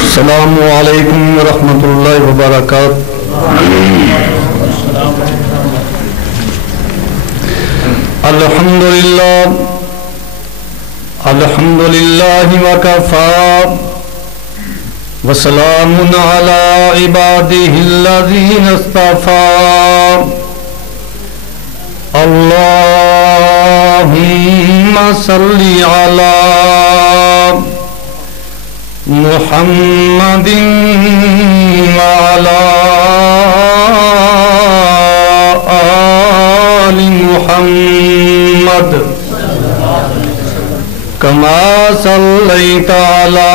السلام علیکم ورحمۃ اللہ وبرکاتہ. الحمد للہ وکفی وسلام علی عبادہ الذین اصطفی. اللہم صلی علی محمد وعلى آل محمد كما صليت على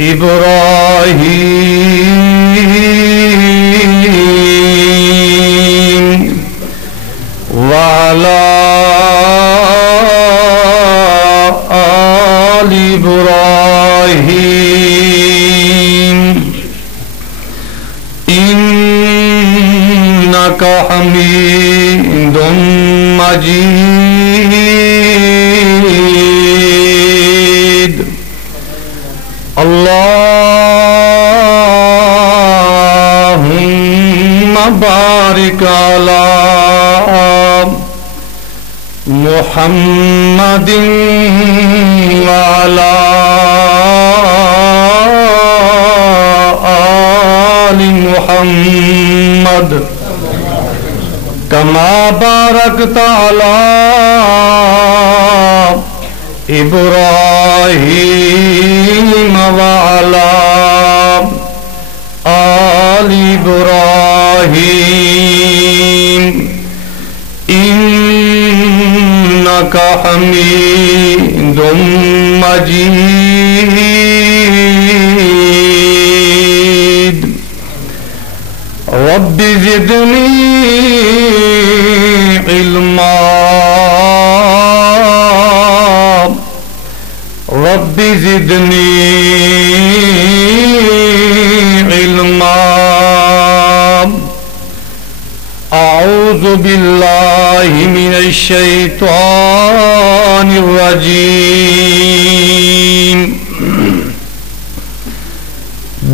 إبراهيم وعلى آل إبراهيم إنك حميد مجيد. اللهم بارك على محمد وعلى آل محمد كما باركت على إبراهيم وعلى آل إبراهيم إنك حميد مجيد. رب زدني علما رب زدني علما. أعوذ بالله من الشيطان الرجيم.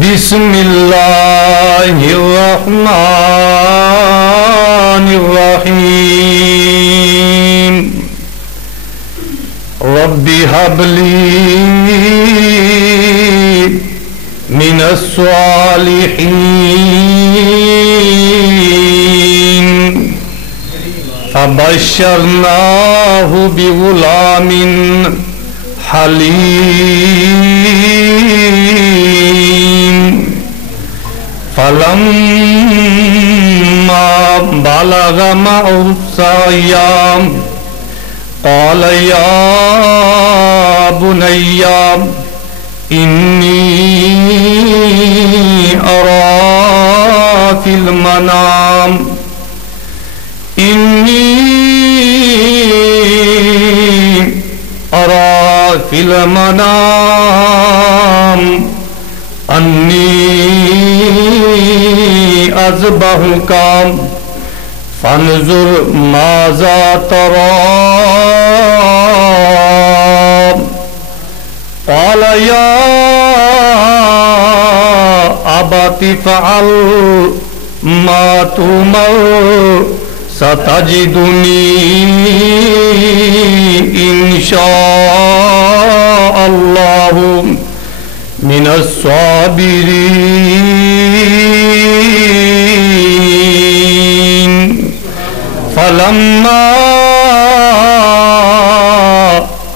بسم الله الرحمن الرحيم. رب هب لي من الصالحين. فبشرناه بغلام حليم. فلما بلغ معه السعي قال يا بني إني أرى في المنام في المنام أني أذبحك فانظر ماذا ترى. قال يا أبت افعل ما تؤمر ستجدني إن شاء الله من الصابرين. فلما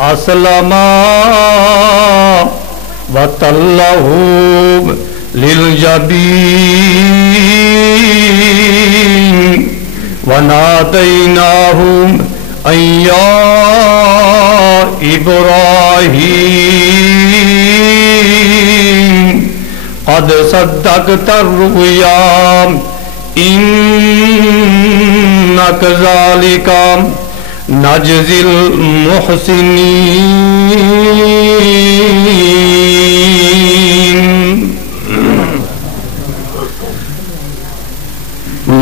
أسلما وتله للجبين وناديناه أن يا إبراهيم قد صدقت الرؤيا إنا كذلك نجزي المحسنين.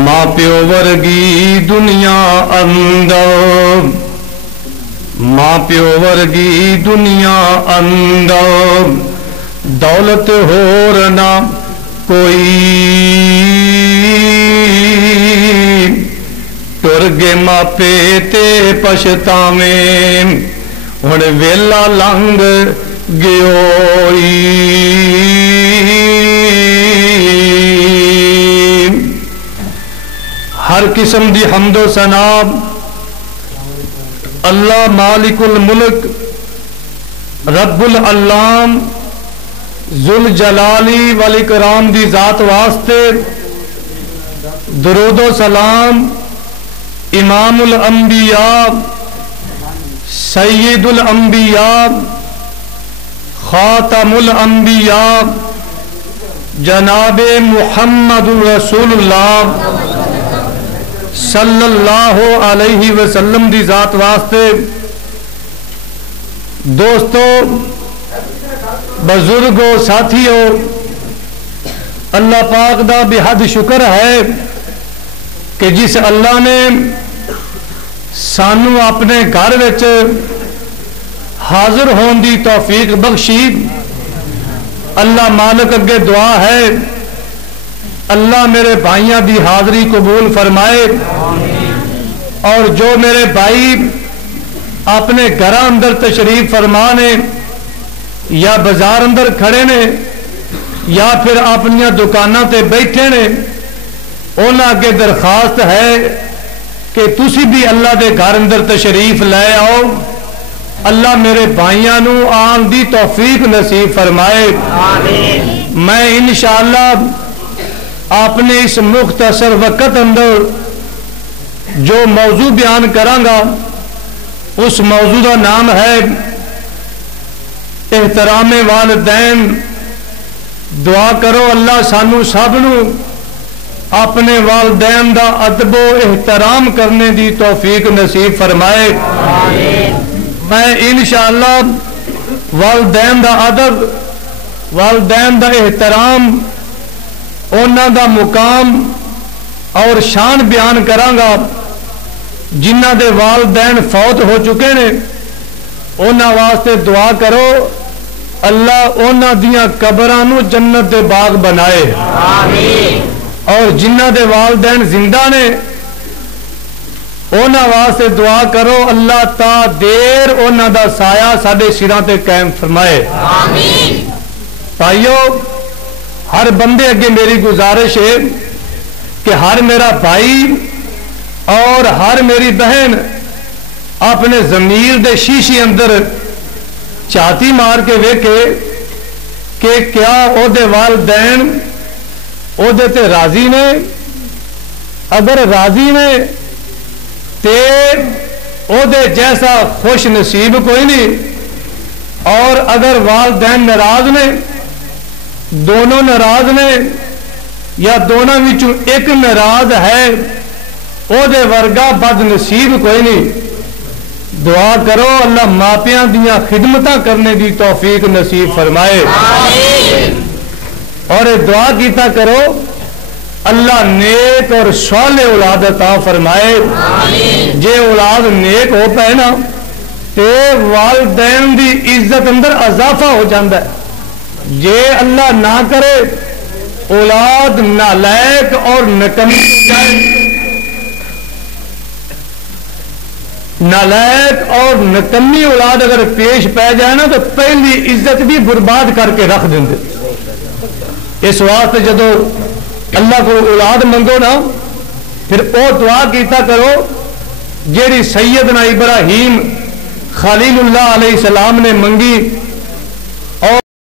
ماں پیو ورگی دنیا اندر، ماں پیو ورگی دنیا اندر دولت ہور نہ کوئی، ٹر گے ماپے تے پچھتاویں ہن ویلا لنگ گیوئی. ہر قسم دی حمد و ثنا اللہ مالک الملک رب العلام ذوالجلالی والاکرام دی ذات واسطے، درود و سلام امام الانبیاء سید الانبیاء خاتم الانبیاء جناب محمد رسول اللہ صلی اللہ علیہ وسلم دی ذات واسطے. دوستو، بزرگوں، ساتھیوں، اللہ پاک دا بحد شکر ہے کہ جس اللہ نے سانو اپنے گھر وچ حاضر ہون دی توفیق بخشی. اللہ مالک اگے دعا ہے اللہ میرے بھائیاں دی حاضری قبول فرمائے، اور جو میرے بھائی اپنے گھر اندر تشریف فرمانے یا بازار اندر کھڑے نے یا پھر اپنی دکانوں تے بیٹھے نے، انہاں اگے درخواست ہے کہ تسی بھی اللہ دے گھر اندر تشریف لے آؤ. اللہ میرے بھائیاں نو آن دی توفیق نصیب فرمائے. میں انشاءاللہ اپنے اس مختصر وقت اندر جو موضوع بیان کرانگا اس موضوع کا نام ہے احترام والدین. دعا کرو اللہ سانو سب نو اپنے والدین دا ادب و احترام کرنے دی توفیق نصیب فرمائے. میں انشاءاللہ والدین دا ادب، والدین دا احترام، انہاں دا مقام اور شان بیان کرانگا. جنہاں دے والدین فوت ہو چکے نے انہاں واسطے دعا کرو اللہ انہاں دیاں قبراں نو جنت دے باغ بنائے. آمین. اور جنہاں دے والدین زندہ نے انہاں واسطے دعا کرو اللہ تا دیر انہاں دا سایہ ساڈے سراں تے قائم فرمائے. آمین. بھائیو، ہر بندے اگے میری گزارش ہے کہ ہر میرا بھائی اور ہر میری بہن اپنے ضمیر دے شیشے اندر چھاتی مار کے ویکھے کہ کیا او دے والدین او دے تے راضی نے. اگر راضی نے تے او دے جیسا خوش نصیب کوئی نہیں، اور اگر والدین ناراض نے، دونوں ناراض نے یا دونوں وچوں ایک ناراض ہے، او دے ورگا بد نصیب کوئی نہیں. دعا کرو اللہ ماپیاں دیاں خدمتاں کرنے دی توفیق نصیب فرمائے. آمین. اور دعا کیتا کرو اللہ نیک اور صالح اولاد عطا فرمائے. آمین. جے اولاد نیک ہو پائے نا تے والدین دی عزت اندر اضافہ ہو جاندہ ہے. جے اللہ نہ کرے اولاد نالائق اور نکمی جائے، نالائق اور نکمی اولاد اگر پیش پہ جائے نا تو پہلی عزت بھی برباد کر کے رکھ دیں. اس واسطے جدو اللہ کو اولاد منگو نا پھر او دعا کیتا کرو جیڑی سیدنا ابراہیم خلیل اللہ علیہ السلام نے منگی